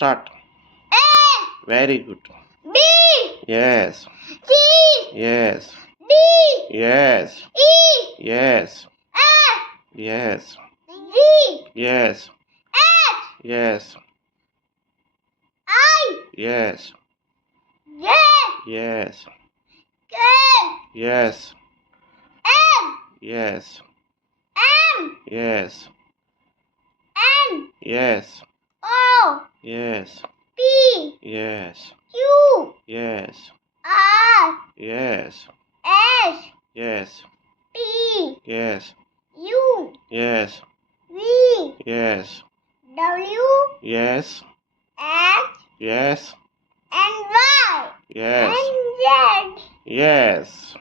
Start. A, Very good. B, Yes. C, Yes. D, Yes. E, Yes. F, Yes. G, Yes. H, Yes. I, Yes. J, Yes. K, Yes. M, Yes. M, Yes. N, Yes. O, Yes. P, Yes. Q, Yes. R, Yes. S, Yes. T, Yes. U, Yes. V, Yes. W, Yes. X, Yes. and Y, Yes. and Z. Yes.